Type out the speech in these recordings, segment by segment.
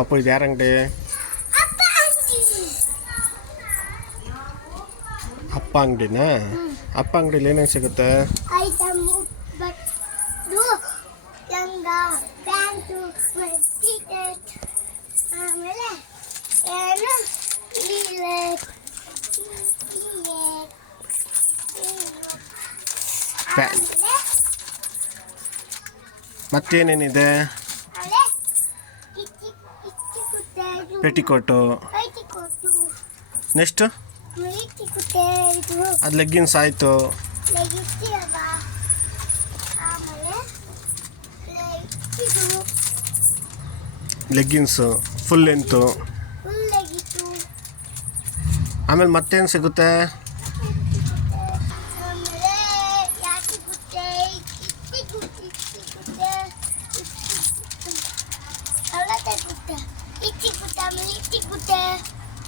ಪಾಪು ಇದು ಯಾರ ಅಂಗಡಿ? ಅಪ್ಪ ಅಂಗಡಿನಾ? ಅಪ್ಪ ಅಂಗಡಿಲಿ ಏನೇನು ಸಿಗುತ್ತೆ? ಮತ್ತೇನೇನಿದೆ? ಪೆಟಿಕೋಟು, ನೆಕ್ಸ್ಟು ಅದು ಲೆಗ್ಗಿನ್ಸ್ ಆಯಿತು. Leggings full length. ಆಮೇಲೆ ಮತ್ತೇನು ಸಿಗುತ್ತೆ?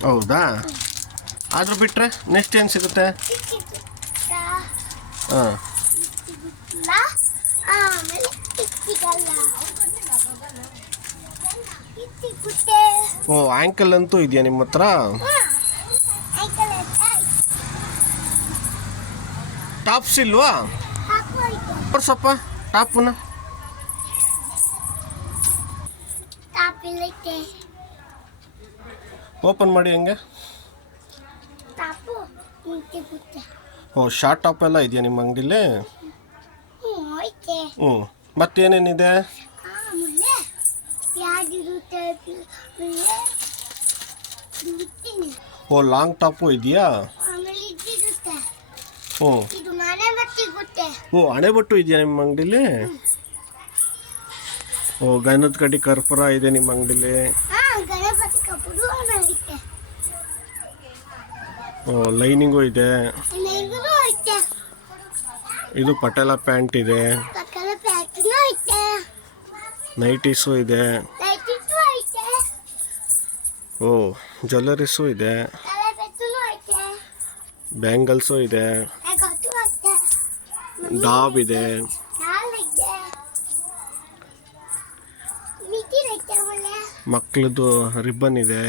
ಹೌದಾ? ಆದ್ರೂ ಬಿಟ್ಟರೆ ನೆಕ್ಸ್ಟ್ ಏನು ಸಿಗುತ್ತೆ? ಹಾಂ, ಓ ಆ್ಯಂಕಲ್ ಅಂತೂ ಇದೆಯಾ ನಿಮ್ಮ ಹತ್ರ? ಟಾಪ್ಸ್ ಇಲ್ವಾ? ಸ್ವಲ್ಪ ಟಾಪುನ ಓಪನ್ ಮಾಡಿ ಹಂಗೆ. ಓ ಶಾರ್ಟ್ ಟಾಪ್ ಎಲ್ಲ ಇದೆಯಾ ನಿಮ್ಮ ಅಂಗಡಿಲಿ? ಹ್ಞೂ, ಮತ್ತೇನೇನಿದೆ? ಓ ಲಾಂಗ್ ಟಾಪು ಇದೆಯಾ? ಹ್ಞೂ, ಓ ಹಣೆಬಟ್ಟು ಇದೆಯಾ ನಿಮ್ಮ ಅಂಗಡಿಲಿ? ಓ ಗಂಧದ ಕಡ್ಡಿ ಕರ್ಪೂರ ಇದೆ ನಿಮ್ಮ ಅಂಗಡಿಲಿ? ಓ ಲೈನಿಂಗು ಇದೆ. ಇದು ಪಟೇಲ ಪ್ಯಾಂಟ್ ಇದೆ. ನೈಟೀಸು ಇದೆ. ಓ ಜ್ಯುವೆಲ್ಲರೀಸು ಇದೆ. ಬ್ಯಾಂಗಲ್ಸು ಇದೆ. ಡಾಬ್ ಇದೆ. ಮಕ್ಕಳದು ರಿಬ್ಬನ್ ಇದೆ.